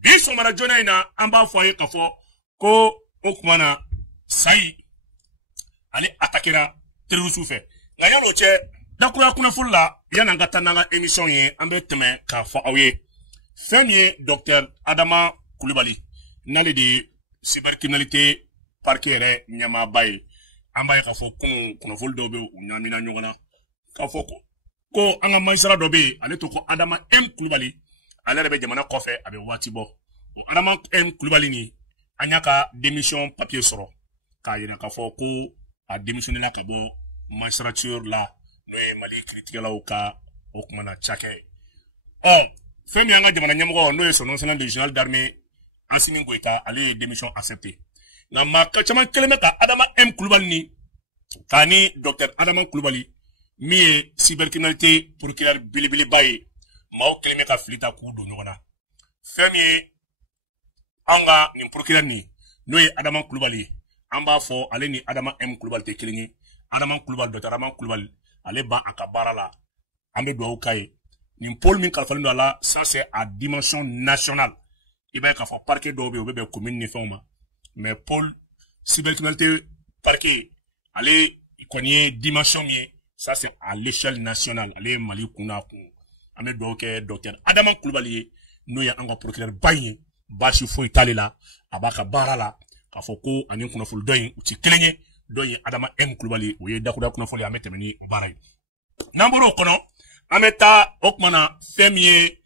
Biso mara jona ina amba foye kafo ko okumana sai ale atakira terusu fe ngaya lo che dakura kuna fulla yana ngata nanga émission ye ambe teme ka fo awye fenye Dr Adama Coulibaly nale di cybercriminalité parquet nyama bay amba ka fo kuna ful dobe nyamina nyogona ka fo ko anga maisara dobe ale to ko Adama Coulibaly ale rebe jamana kofe abe wati bo Adama Coulibaly ni anyaka démission papier soro ka yina ka fo ko a démissionné la ka bo magistrature la no e Mali critique la oka okumana chake femi anga jamana nyamugo no e son national régional d'armée Assimi Goïta ali démission acceptée na maka chama keleme ka Adama Coulibaly ni kani Dr Adama Coulibaly mi cybercriminalité procureur bilibili baye mao keleme ka filita ku do nyogona femi anga ni procureur ni no e Adama Coulibaly amba fo ale ni Adama Coulibaly te kelingi Adama Coulibaly Dr Adama Coulibaly ale ba akabara la ambe do kai ni Paul min kalfalendo ala ça c'est à dimension nationale il va ka fo parquet do be commune ni foma mais Paul cybercriminalité parquet ale ikonye dimension mi ça c'est à l'échelle nationale ale Mali kuna ku ambe do ke Dr Adama Coulibaly no ya anga procureur baye bashi fo itali la abaka bara la ka fo ko ani kuna ful doyin uti kelenye doyin Adama Coulibaly oye dakuda kuna fol ya metemeni baray namboro kono ameta okmana femie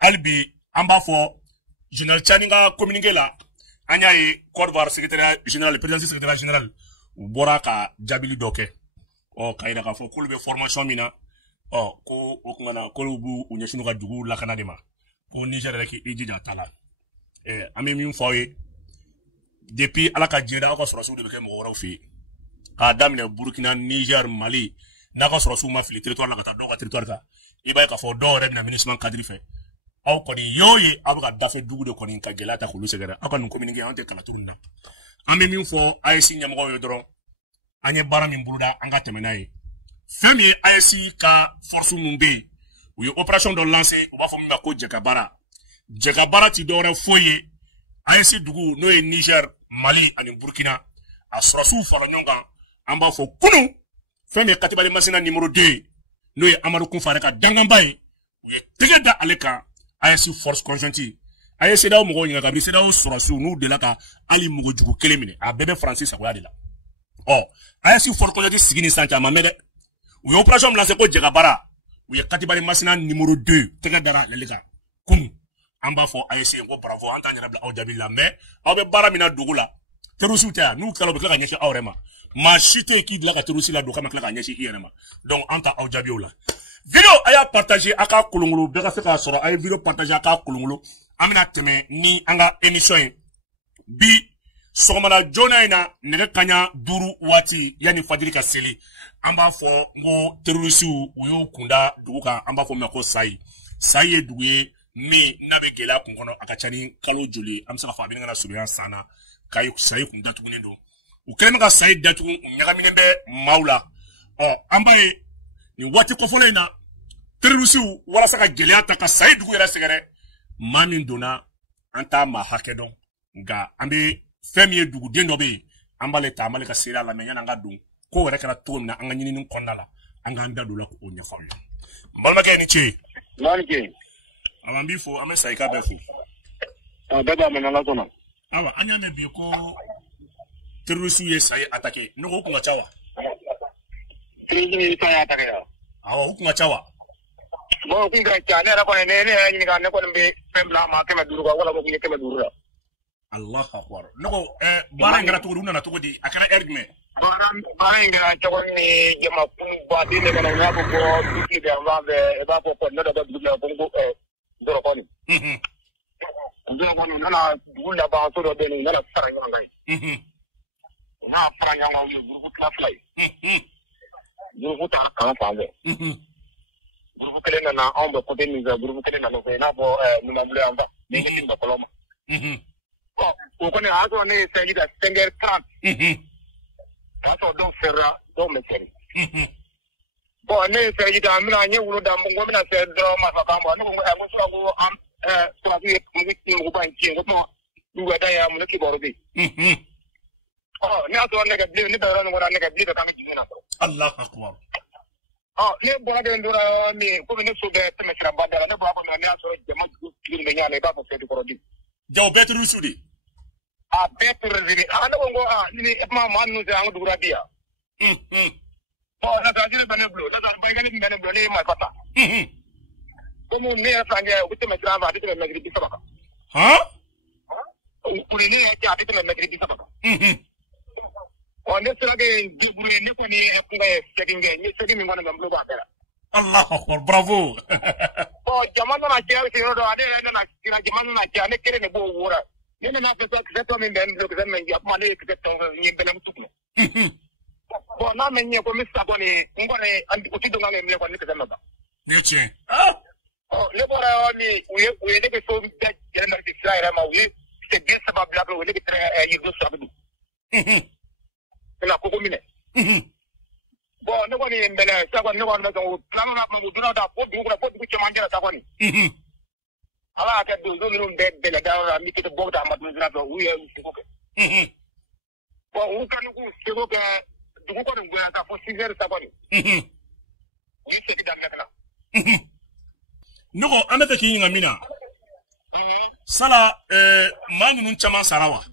albi amba fo général Chaninga communiqué la anyaye Côte d'Ivoire secrétaire général président secrétaire général boraka jabili doke kayida ka fo ko be formation mina ko okmana ko bu unyeshinu ka dugu la kanadema ko Niger rek ejija tala ame min foye depuis alaka jeda ko sorosu de be mo wora fi damne Burkina Niger Mali naka sorosu ma fili territoire la kata do ka territoire ka iba ka fo do rem na ministre kadri fe aw ko ni yoye abuka dafe dugu de ko ni ka gelata ko lu segara akon communiquer ante kala turunda ame min fo AIC nyamgo yo doro anye bara min buluda anga temenaye fami AIC ka force mumbe ou opération de lancer o ba fo mba ko Jekabara ti dore foye AIC dugu no e Niger Mali ani Burkina a sorosu fala nyonga amba fo kunu fami katibale masina numéro 2 no e Amadou Koufare ka dangambaye ou tegeda aleka AIC force conjointe AIC dawo mo nyanga kabri sedawo sorosu nu de la ka ali mugo jugu kelemine a bebe Francis akoya de la AIC force conjointe sigini santa mamede ou opération lancer ko Jekabara ou katibale masina numéro 2 tegeda leleka kunu amba fo AIC ngo bravo antanya na bla audabila mais awbe bara mina dugula terusi ta nu kala be kala nyeshi awrema ma chite ki de la terusi la do kama kala nyeshi ierema donc anta audabiola video aya partager aka kulungulu be ka se ka soro ay video partager aka kulungulu amina teme ni anga émission bi somana jona ina nege kanya duru wati yani fadili ka seli amba fo ngo terusi uyo kunda duguka amba fo meko sai duguye me nabe gela kunkono akachani kalo joli amsa fa bi ngana subiya sana kay sai kun datu ngendo u kelema ka sai datu nyaga minembe maula ambaye ni wati ko folena terusi wala saka gela ta ka sai dugu era segere mamin dona anta ma hakedon nga ambe femiye dugu dendo be ambale ta amale ka sira la menya nga dun ko wala kala to na anga nyini nin konnala anga ndadu la ko nya fawle mbalma ke ni ci manke Alambi fo ame saika befu. Baba menala zona. Awa anya me bi ko terusu ye sai atake. No ko kunga chawa. Terusu ye sai atake ya. Awa kunga chawa. Bo kunga cha ne ra ko ne ni ga ne ko mbe pembla ma kema duru ko wala ko kunga kema duru. Allah akbar. No ko bara ngara to duna na to di akara ergme. Bara ngara to ko ni jama kun ba di ne ko na ko ki de amba be ba ko no da du na ko Ndoro koni. Ndoro koni nana gula ba so do beni nana faranya ngai. Na faranya ngai grupu fly. Grupu ta kala pale. Grupu kele na ombe ko beni za grupu kele na no na bo nuna bule amba. Ni ba koloma. Ko kone aso ne sai da tenger kran. Aso do ferra do mekeri. Bo ne sai da mina nye wulu da mungo mina sai do ma fa kambo no ngo so go am Swazi mu ban ci ko du ga da ya mu ki boro bi ni aso ne ga ni da ran ngora ne ga bi da kan ji na Allah akbar ne bora de ndura mi ko ne so de te mesra badara ne bora ko ne aso jama ku ki ne nyane ba ko se ko di jaw betru sudi betru zini ana ko ngo ni ma manu se ang dura dia na ta jere bane blo na ta bay gani bane blo ne ma fata como ne sange ko te mesra ba de te mesri bi sabaka ko ne ya ta de te mesri bi sabaka on est là que débrouiller ne ko ni nga setting ni setting mi ngona ngam ba dara Allah akbar bravo jamana na kiya ti do ade na kira jamana na kiya ne kere ne bo wora ne na fa sa to min ben do ke men ya ma ne ke to ni ben am tukno na men ne ko mi sa ko ni ngone andi ko ti do ngam mi ko ni ke ma ba ne che le bora ni uye ne ke so da jere na ti Israel ma uye se bien sabab la ko ne ke tre yi do sabu na koko mine bon ne ko ni mbele sa ko ne ko na ko plan na ma duna da ko du ko du ci manjara ta ko ni ala ka do do ni be la da mi ke bo da ma duna do uye ko ke bon u kan ko ko ke du ko ni go ta fo 6 heures ta ko ni uye se ki da na nuko amete ki ngamina sala manunu chama sarawa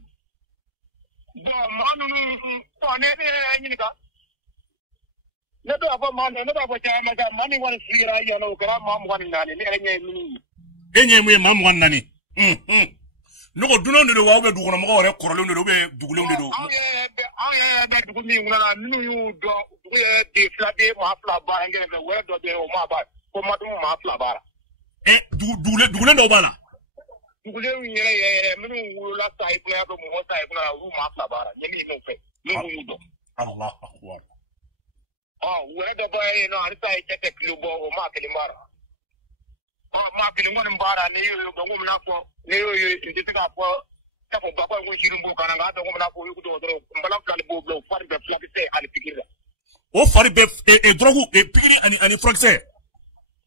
bon manunu to ne ni ka ne do aba man ne do aba chama ga mani wan sira ya no kra mam wan nani ne enye mini enye mu mam wan nani nuko duno ndo wa be dugo mo re korolo ndo be dugulum ndo be dugu mi ngana minu yu do de flade ma fla ba ngene be we do be o ma ba ko ma dum ma fla bara dugule ndo bana dugule yere minu wu la sai pla do mo sai pla ru ma fla bara nyemi no fe minu yu do Allah akbar we do ba no ari sai chete klubo o ma kilimbara ma kilingo mbara ne yo go ngum na ko ne yo ndi tika ko ta ko ba ko ngo shirumbo kana ga do ngum na ko yu do do mbala fla bo bo far be fla se ali pikira o fari be e drogu e pikiri ani frogse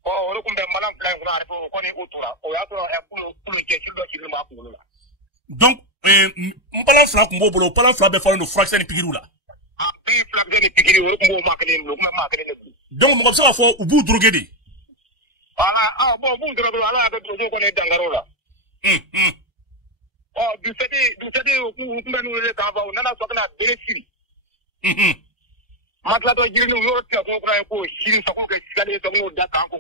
o ko be mbala fla ko na ko ni utura o ya to e pulo je ci do ci ma ko la donc mbala fla ko bo pala fla be fala no frogse ni pikiru la bi fla be ni pikiri o ko ma kale lo ma kale ne donc mo ko sa fo ubu drogedi ala bon bu drogo ala ka drogo ko ne dangaro la du sede ku mbenu le ka ba nana so kana bele siri matla to jirinu yo te ko ko siri so ko ke skale to no da kan ko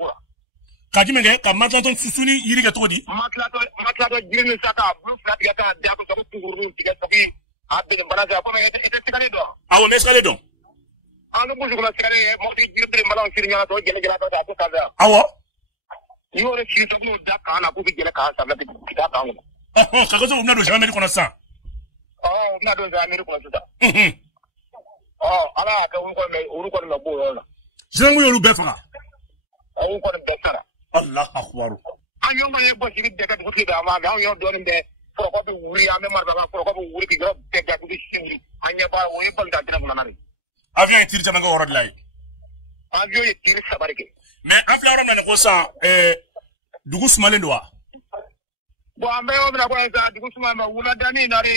kaji menge ka matla to susuni yiri ga to di matla to jirinu saka bu flat ga ka da ko so ko nguru ti ga so ki abbe baraja ko ete skale do awo ne skale do anu bu ko skale mo di jirinu mbala siri nyana to gele gele to da ko kaza awo yore siri to no da kan ko bi gele ka sa na ti da kan kaka so na do jamais ko na sa na do jamais ko na sa ala ka uru ko na bo la jengu yo lu be fa uru ko be sara Allah akbar anyo ngane bo siri de ka ko ti da ma ga yo do ni de ko ko bi wuri ame mar ba ko ko bi wuri ki go de ga ku di siri anya ba wo e bal da dina na nari avion tir jama ga orod lay avion e tir sabarike mais en fleur na ko sa dugu sumalen do wa bo ambe o na ko sa dugu suma ma wula dani nari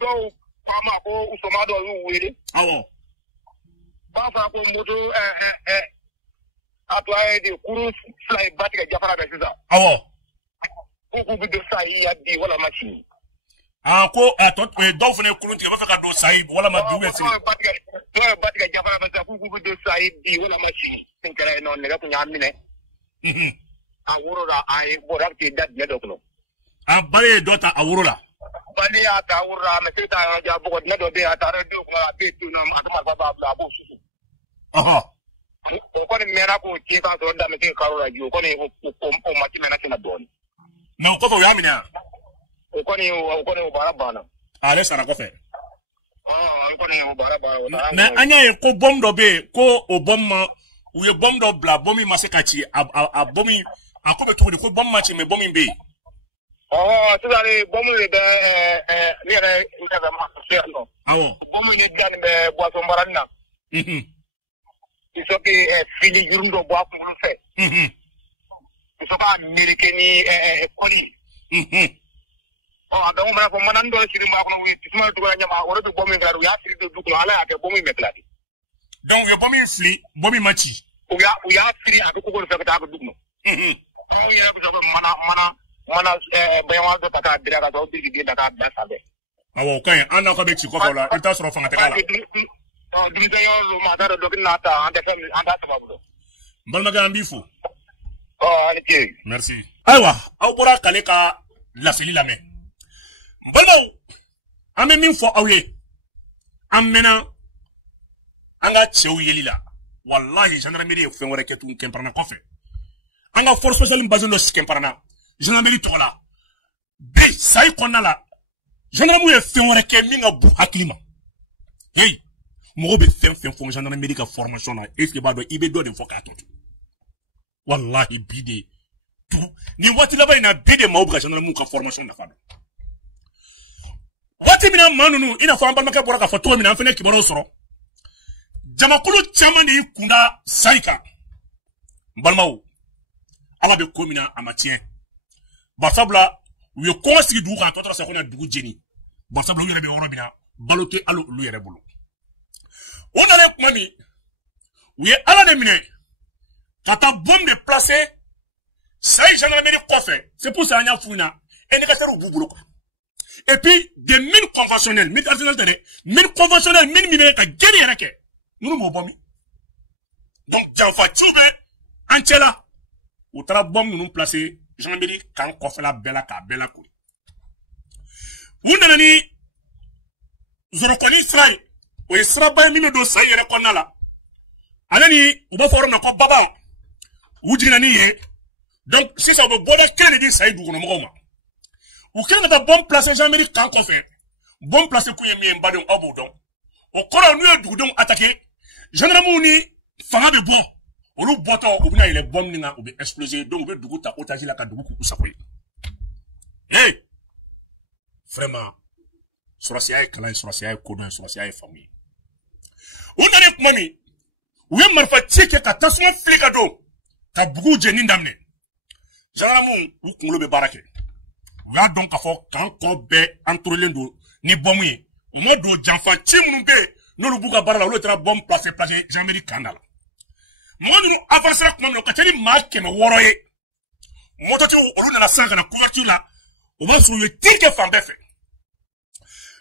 do ama ko usoma do wuri awo ba fa ko moto atwa di kuru fly batika jafara be sisa awo ko bi do sai ya di wala machine ko atot do fene kurun ti ba fa ka do sai wala ma duwe si batika jafara be sa ko bi do sai di wala machine tin kare non ne ko nyam ne awuro ra ai borak ti dat ne do ko bare dota awuro la bani ya ta wurra me sai ta ja bugo ne do be ya ta do ko be tu no ma ma ba ba bu su ko ni mera ko ti ka so da me ke karo ra ju ko ni o ma ti mena na don na ko to ya mina ko ni bara bana ale sara ko fe ko ni bara bana na anya ko bom do be ko o bom ma uye bom do bla bomi masekachi a bomi akobe to ko bom ma chi me bomi be sudari bomu be nere nda ma serno awo bomu ni dan be boato mbaranna isoki fili jurundo bo akulu fe Ils sont pas américains ni connus. Donc, on a fait un peu de donc, il bombi fli, bombi machi. Il y a fli avec beaucoup de faire avec nous. Ah, ok, on a pas de chico là, il t'a sur la là. Merci. Awa, aubora kaleka la fili la main. Balou, ame min fo awye. Amena anga chew yeli la. Wallahi gendarmerie fe wore ketu kemparna kofe. Anga force spéciale bazon no kemparna. Gendarmerie to la. Be sai konna la. Gendarmerie fe wore ke minga bu haklima. Hey, mo be fen fo gendarmerie ka formation na. Est-ce que ba do ibe do den fo ka to. Wallahi bide. Ni wati laba ina bide maubra gendarmerie ka formation na fa. Wati mina manunu ina fa mbalma ka bora ka foto mina fene kibaro soro. Jamakulu chama ni kunda saika. Mbalmao. Ala be komina amatien. Basabla uye konga sigi dugu kan totra sekona dugu jeni. Basabla uye be orobina baloke alo lu yere bulu. Ona le kumami uye ala ne mine kata bombe placé sai gendarmerie kofe. C'est pour ça anya funa enikateur bubulu quoi. Et puis des mines conventionnelles, mines conventionnelles, mines ka geri yarake. Nous nous bombi. Donc, Djanfa Tchoube, Anchela, ou tra bombe nous placer, Jean-Béry, quand on fait la bella ka bella koui. Ou nanani, Zorokoni Sray, ou Isra Bay Mime do Say yere konna la. Alani, ou ba forum na ko baba, ou jinani ye. Donc, si ça veut boda kene di Say dougono moma. Ou kene ta bombe placer Jean-Béry quand on fait. Bombe placer kouye mi mbadon abodon. Au kora nous doudon attaqué. Gendarmerie ni fanga be bon. Olu boto ubina ile bombe ninga ube exploser donc be dugu ta otaji la ka dugu ku sakoy. Hey. Vraiment. Sorasiya kala sorasiya kodon sorasiya famille. Unane kumami. Uye marfa cheke ka tasuma flika do. Ka bugu jeni ndamne. Gendarmerie u kunlo be barake. Uya donc ka fo kan ko be antrolendo ni bomu. O mo do janfa chimunu be no lu buga barala lo tra bombe placé Jean-Béry Kandala. Mo nu avancera comme no kateli marque me woroye. Moto ti olu na sanga na couverture la. O ba suru ye tike fambe fe.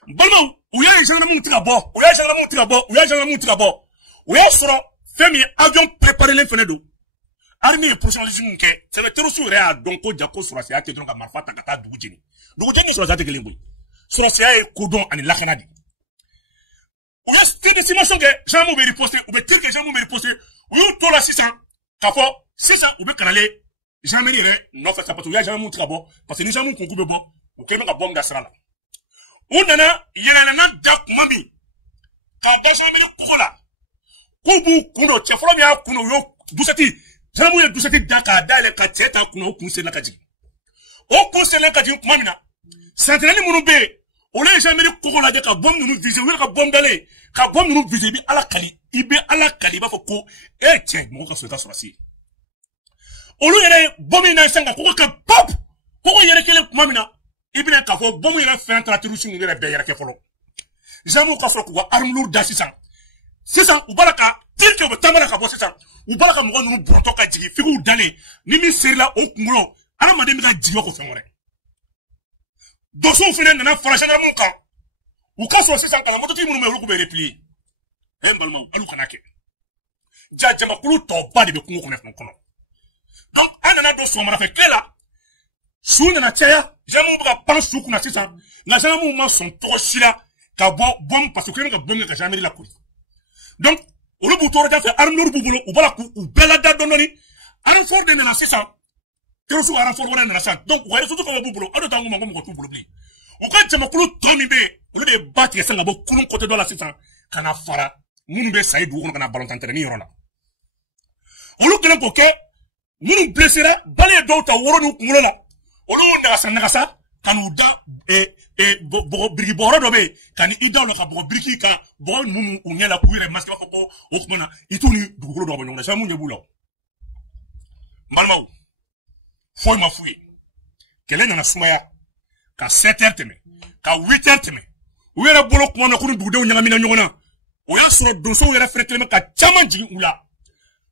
Balmo, uya gendarmerie tira bo, uya gendarmerie tira bo, uya gendarmerie tira bo. Uya soro femi avion préparé les fenedo. Armée professionnalisme ke, c'est le terreau sur réa donc ko jako sur sia ke donc marfa ta kata dugujini. Dugujini sur sia te gelimboy. Sur sia e kodon ani lakanadi. Ou y'a cette estimation que Jean-Mou be riposté, ou be tir que Jean-Mou be riposté, ou y'a tout la 600, kafo, 600, ou be kanale, Jean-Béry non fait ça parce que y'a Jean-Mou trabo, parce que nous Jean-Mou konkou be bon, ou keme ka bombe d'asra la. Ou nana, y'a nana dak mami, ka ba Jean-Béry kukola, kubu kuno, tchefolo ya kuno, yo, douceti, Jean-Mou y'a douceti daka, dale ka tcheta kuno, kunse la kaji. O kunse la kaji, mamina, santenani mounube, Ole Jean-Béry Kokola de ka bombe nous visé, ka bombe d'aller, ka bombe nous visé, bi ala kali, ibe ala kali, ba foko, tiens, mon ka souhaita sur la si. Olu yere, bombe na sanga, koko ka pop, koko yere kele mamina, ibe na ka fo, bombe yere fait un tratirusi nous yere be yere ke folo. Jean-Mou ka folo kwa arme lourde da 600. 600, ou balaka, tir ke ou tambala ka bo 600, ou balaka mou nou bronto ka jigi, figu dale, ni mi seri la, ou kumulo, ala mademi ka jigi ko fengore. Dosso finen nana fara gendarmerie kan ou ka so 600 kala moto ti munu me olu ko be replier balma alu kanake jajama kulu to ba de be kungo ko nefon kono donc anana do so mara fe kela su nana chaya jamu ba pan su kuna 600 na gendarmerie ma son to sila ka bom parce que ka bom ka Jean-Béry la ko donc olu bu to da fe arme lourde bubulo ou bala ku ou bela da dononi arme fort de nana 600 Tero su ara for wana na sa donc wale surtout ko bubulo ado tangu mango ko tubulo bli o ka jama kulu tomi be o de bati sanga bo kulun côté do la 600 kana fara mun be say du ko kana ballon tantere ni yoro la o lu kelen ko ke mun blessera balé do ta woro du ngulo la o lu ndaga sa kanu da bo brigi boro do be kan ida lo ka bo brigi ka bo mumu o nyela ku yire masque ko o kuma na ituni du ko do bo nyona sa mun nyebulo malmaw Foy ma fouye. Kelen nana sumaya. Ka 7h teme. Ka 8h teme. Ou yera bolo kuma na kunu dugudew nyagamina nyogona. O ya soro donso yera fretelema ka chama jigi ula.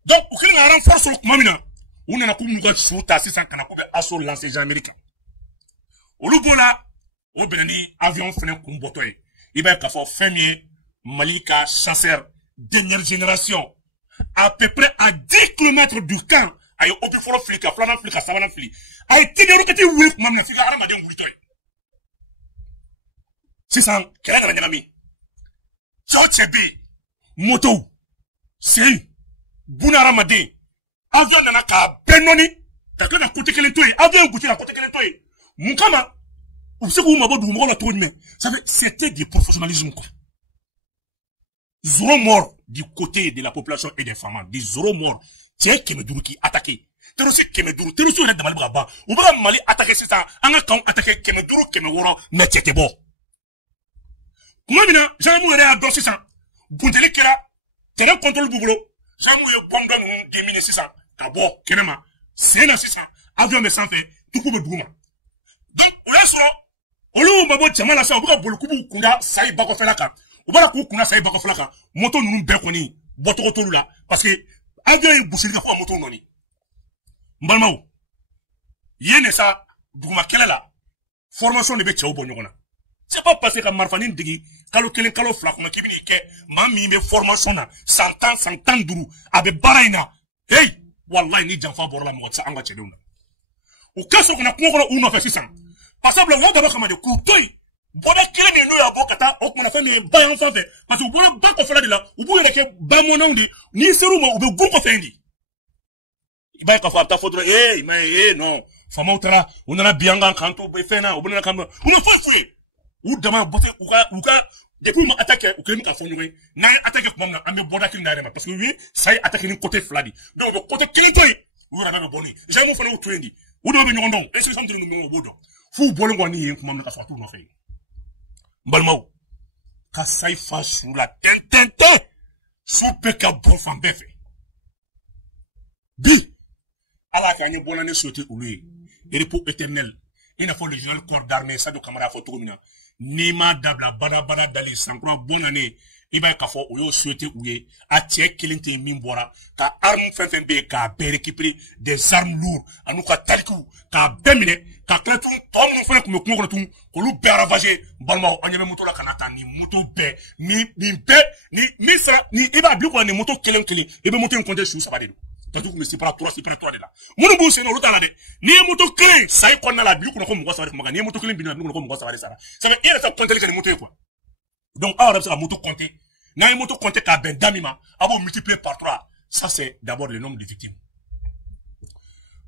Donc o kelen na renforce le kuma mina. O nana ku muga chuta 600 kana ko be assaut lancer américain. O lu bona o benani avion fene kumboto e. Iba ka fo premier Malika chasseur dernière génération. À peu près à 10 km du camp. Aye obi foro flika, flana flika, savana fli. Aye tidero kati wif mamna fika aramaden wulitoy. Sisan, kela na nyami. Chochebi, moto, sei, buna aramaden. Avion nana ka benoni. Takle na kote kele toy. Avion bouti na kote kele toy. Mukama, usiku mabodu mo la toy mais. Ça fait c'était du professionnalisme quoi. Zéro mort du côté de la population et des femmes. Des zéro mort. Tiens, Kemeduru qui attaqué. Terroristes Kemeduru. Terroristes on est dans le bas. Ou bien Mali attaqué c'est ça. On a quand attaqué Kemeduru, Kemewura, mais c'était bon. Comment mina, j'ai mou à danser ça. Bundele kera. Terrain contrôle boubolo. J'ai mou bon dans des mines 600. Kabo, Kenema. C'est na 600. Avion me sans fait. Tout pour me douma. Donc, on est sur. On l'a mabo tchama la sa. On va bolokubu kunda saï bako felaka. On va la kuna saï bako felaka. Moto nous bekoni. Boto la. Parce que avion est bouché de fois moto noni. Mbalmao. Yene sa duguma kele la. Formation de betcha bon yona. C'est pas parce que marfanin digi kalo kelen kalo fla kuma kibini ke mami me formation na 100 ans duru abe baraina. Hey, wallahi ni janfa borla mo tsa anga cheduna. O kaso kuna kungo uno fa 600. Passable ngo daba kama de kutoy. Bona kele ni no ya bokata o kuma fa ni bayan fa fe parce que bona ba ko fala de la ubu yele ke ba mo ndi ni seru mo ube gun ko fendi. Iba ka fa ta fodro non fama utara unana bianga kanto be fena ubuna kamba una fa fue ou dama bote ou ka depuis ma attaque ou ka fo nyoi na attaque ko mona ambe boda kin na rema parce que oui ça attaque ni côté fladi donc côté kilitoy ou na be boni j'ai mo fa no twendi ou do be nyondon et c'est ça ndini mo bodo fu bolo ngoni yin ko mona ka fa tout no fe mbalmaw ka sai fa sur la tente super ka bon fan befe bi ala ka nyi bona ne sauter ou lui et repos éternel il n'a pas le général corps d'armée ça de camarade photo mina Nima dabla bana dali sankura bonne année iba ka fo oyo souhaité ouye a tie kelente mimbora ka arme fen be ka be récupérer des armes lourdes anu ka taliku ka bemine ka kleton tom no fene ko ko tun ko lu be ravager balma onyebe moto la kanata ni moto be ni misra ni iba bi ko ni moto kelen ibe moto en compter sur ça ba de tatu ko c'est pas 3 de là monu bu c'est no lutala de ni moto kelen sai ko na la bi ko ko mo sa ko ni moto kelen bi na ko mo sa ça ça veut dire ça compter que les motos quoi donc alors ça moto compter na une moto compter ka ben damima abo multiplier par 3 ça c'est d'abord le nombre de victimes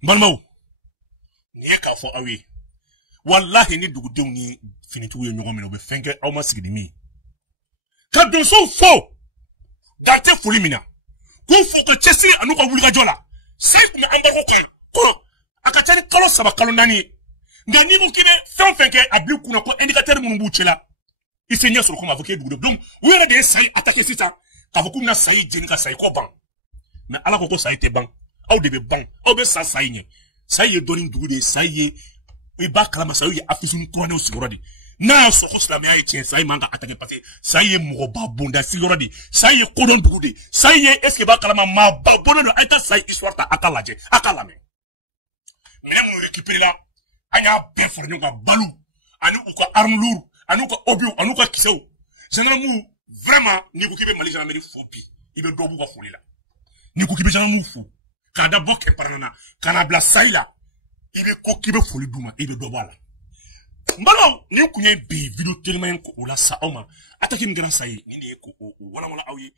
balmao ni ka fo awi wallahi ni dugu dew ni finitu yo nyogo mino be fenke aw ma sigidi mi ka don so fo date fuli mina ko fo ko chesi anu ko wuli ka jola sai kuma ambarko ko akachani kalo saba kalo nani ngani mo kibe fenke abli kuna ko indicateur mun bu chela isenye sur comme avocat dugu donc où est de sai attaquer ça ka fo kuma sai jeni ka sai ko ban mais ala ko sai te ban aw de be ban aw be sa sai nye sai ye doni dugu de sai ye e ba kala sai ye afisun ko ne o sigorodi na so ko islam ya ye sai manga attaquer parce sai ye mo ba bonda sigorodi sai ye ko don dugu de sai ye est ce que ba kala ma ba bono aita sai histoire ta akalaje akalame mais on récupérer là anya be for nyonga balu anu ko arme lourd anu ko obiu anu ko kiseu généralement vraiment ni ko kibe mali gendarmerie fobi ibe dobu ko fuli la ni ko kibe généralement fou kada bokke parana kana bla saila ibe ko kibe fuli duma ibe dobu ala mbalo ni kunye bi video tellement ko la sa oma ataki ngran sayi ni ne ko wala awi